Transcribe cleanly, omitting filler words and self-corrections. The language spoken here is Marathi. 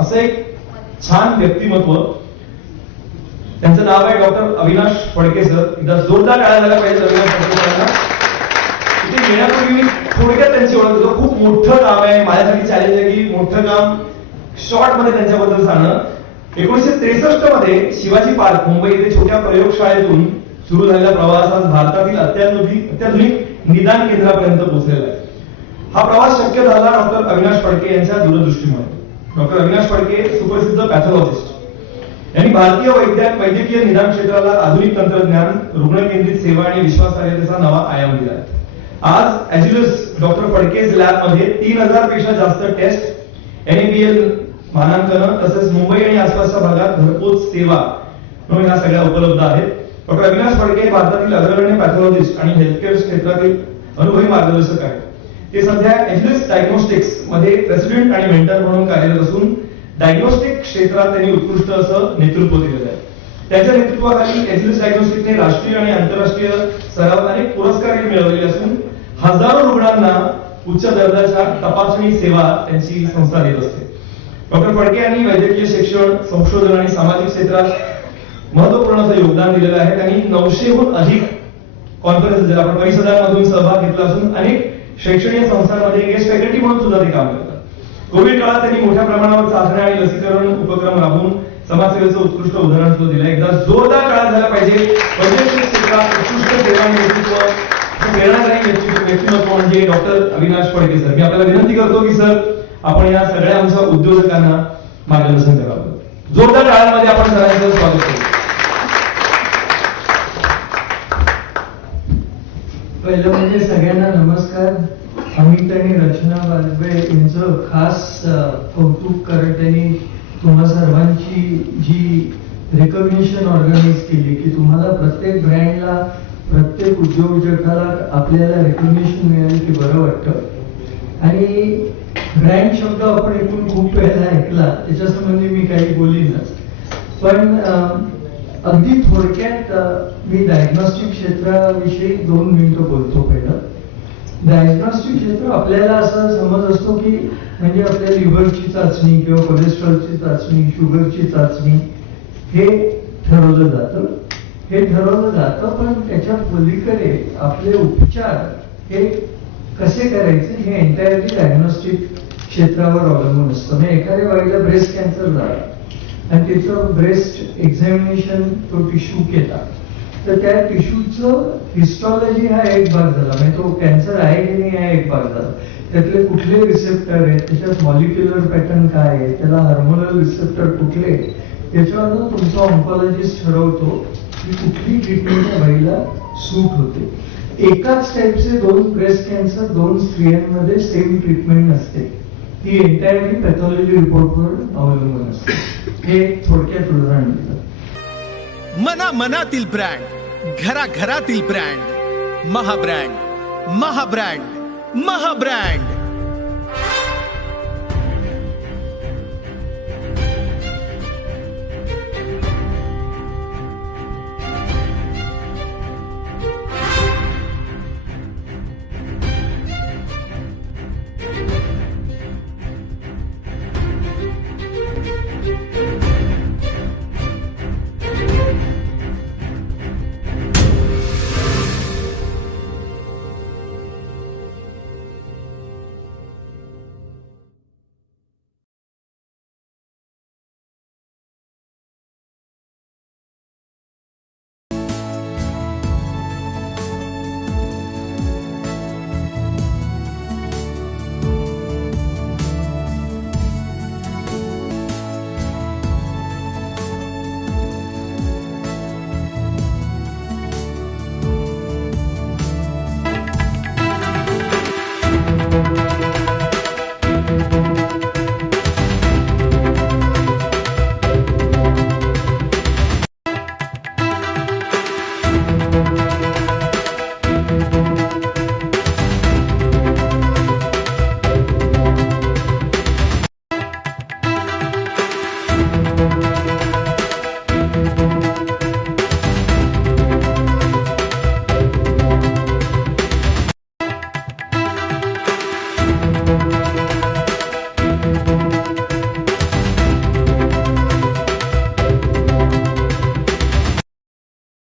असं एक छान व्यक्तिमत्व. त्यांचं नाव आहे डॉक्टर अविनाश फडके सर. एकदा जोरदार टाळ्या झाल्या पाहिजे अविनाश फडके सरांना. इथे येण्यापूर्वी मी थोडक्यात त्यांची ओळख देतो. खूप मोठं काम आहे, माझ्यासाठी चॅलेंज आहे की मोठं काम शॉर्ट मध्ये त्यांच्याबद्दल सांगणं. 1963 मध्ये शिवाजी पार्क मुंबई येथे छोट्या प्रयोगशाळेतून सुरू झालेला प्रवास आज भारतातील अत्याधुनिक निदान केंद्रापर्यंत पोहोचलेला आहे. हा प्रवास शक्य झाला डॉक्टर अविनाश फडके यांच्या दूरदृष्टीमुळे. डॉक्टर अविनाश फडके सुप्रसिद्ध पॅथॉलॉजिस्ट यांनी भारतीय वैद्यकीय निदान क्षेत्राला आधुनिक तंत्रज्ञान, रुग्ण केंद्रित सेवा आणि विश्वासार्हतेचा नवा आयाम दिला. आज ॲज्युलस डॉक्टर फडकेज लॅब मध्ये 3000 पेक्षा जास्त टेस्ट, NABL मानांकन तसेच मुंबई आणि आसपासच्या भागात घरपोच सेवा म्हणून ह्या सगळ्या उपलब्ध आहेत. डॉक्टर अविनाश फडके भारतातील अग्रगण्य पॅथॉलॉजिस्ट आणि हेल्थकेअर क्षेत्रातील अनुभवी मार्गदर्शक आहेत. ते सध्या ॲज्युलस डायग्नोस्टिक्स मध्ये प्रेसिडेंट आणि मेंटर म्हणून कार्यरत असून डायग्नोस्टिक क्षेत्रात त्यांनी उत्कृष्ट असं नेतृत्व दिलेलं आहे. त्यांच्या नेतृत्वाखाली ॲज्युलस डायग्नोस्टिकने राष्ट्रीय आणि आंतरराष्ट्रीय स्तरावर अनेक पुरस्कारही मिळवलेले असून हजारो रुग्णांना उच्च दर्जाच्या तपासणी सेवा त्यांची संस्था देत असते. डॉक्टर फडके यांनी वैद्यकीय शिक्षण, संशोधन आणि सामाजिक क्षेत्रात महत्वपूर्ण असं योगदान दिलेलं आहे. त्यांनी 900हून अधिक कॉन्फरन्स ज्याला आपण परिषदांमधून सहभाग घेतला असून अनेक शैक्षणिक संस्थांमध्ये गेस्ट फॅकल्टी म्हणून सुद्धा ते काम करतात. कोविड काळात त्यांनी मोठ्या प्रमाणावर चाचण्या आणि लसीकरण उपक्रम राबवून समाजसेवेचं उत्कृष्ट उदाहरण सुद्धा दिलं. एकदा जोरदार काळात झाला पाहिजे. वैद्यकीय क्षेत्रात उत्कृष्ट सेवा आणि नेतृत्व प्रेरणादायी व्यक्तिमत्व म्हणजे डॉक्टर अविनाश फडके सर. मी आपल्याला विनंती करतो की सर आपण या सगळ्या आमच्या उद्योजकांना मार्गदर्शन करावं. जोरदार टाळ्यांमध्ये आपण सरांचं स्वागत करू. पहिलं म्हणजे सगळ्यांना नमस्कार. अमित आणि रचना वाजपेयी यांचं खास कौतुक करत त्यांनी तुम्हा सर्वांची जी रिकॉग्निशन ऑर्गनाइज केली की तुम्हाला प्रत्येक ब्रँडला, प्रत्येक उद्योजकाला आपल्याला रिकॉग्निशन मिळाली की बरं वाटतं. आणि ब्रँड शब्द आपण एकूण खूप वेळेला ऐकला, त्याच्यासंबंधी मी काही बोलीनच. पण अगदी थोडक्यात मी डायग्नॉस्टिक क्षेत्राविषयी 2 मिनिटं बोलतो. पहिलं डायग्नॉस्टिक क्षेत्र आपल्याला असा समज असतो की म्हणजे आपल्या लिव्हरची चाचणी किंवा कोलेस्ट्रॉलची चाचणी, शुगरची चाचणी हे ठरवलं जातं. हे ठरवलं जातं पण त्याच्या पलीकडे आपले उपचार हे कसे करायचे हे एंटायरली डायग्नॉस्टिक क्षेत्रावर अवलंबून असतं. म्हणजे एखाद्या बाईला ब्रेस्ट कॅन्सर झाला आणि त्याचं ब्रेस्ट एक्झामिनेशन तो टिश्यू केला तर त्या टिश्यूचं हिस्टॉलॉजी हा एक भाग झाला. म्हणजे तो कॅन्सर आहे की नाही हा एक भाग झाला. त्यातले कुठले रिसेप्टर आहेत, त्याच्यात मॉलिक्युलर पॅटर्न काय आहे, त्याला हार्मोनल रिसेप्टर कुठले, याच्यावरनं तुमचा ऑन्कॉलॉजिस्ट ठरवतो की कुठली ट्रीटमेंट त्या बाईला सूट होते. एकाच टाईपचे 2 ब्रेस्ट कॅन्सर 2 स्त्रियांमध्ये सेम ट्रीटमेंट नसते. ती एंटायरली पॅथॉलॉजी रिपोर्टवर अवलंबून असते. हे थोडक्यात उदाहरण दिलं. मनातील ब्रँड, घराघरातील ब्रँड, महाब्रँड, महाब्रँड, महाब्रँड.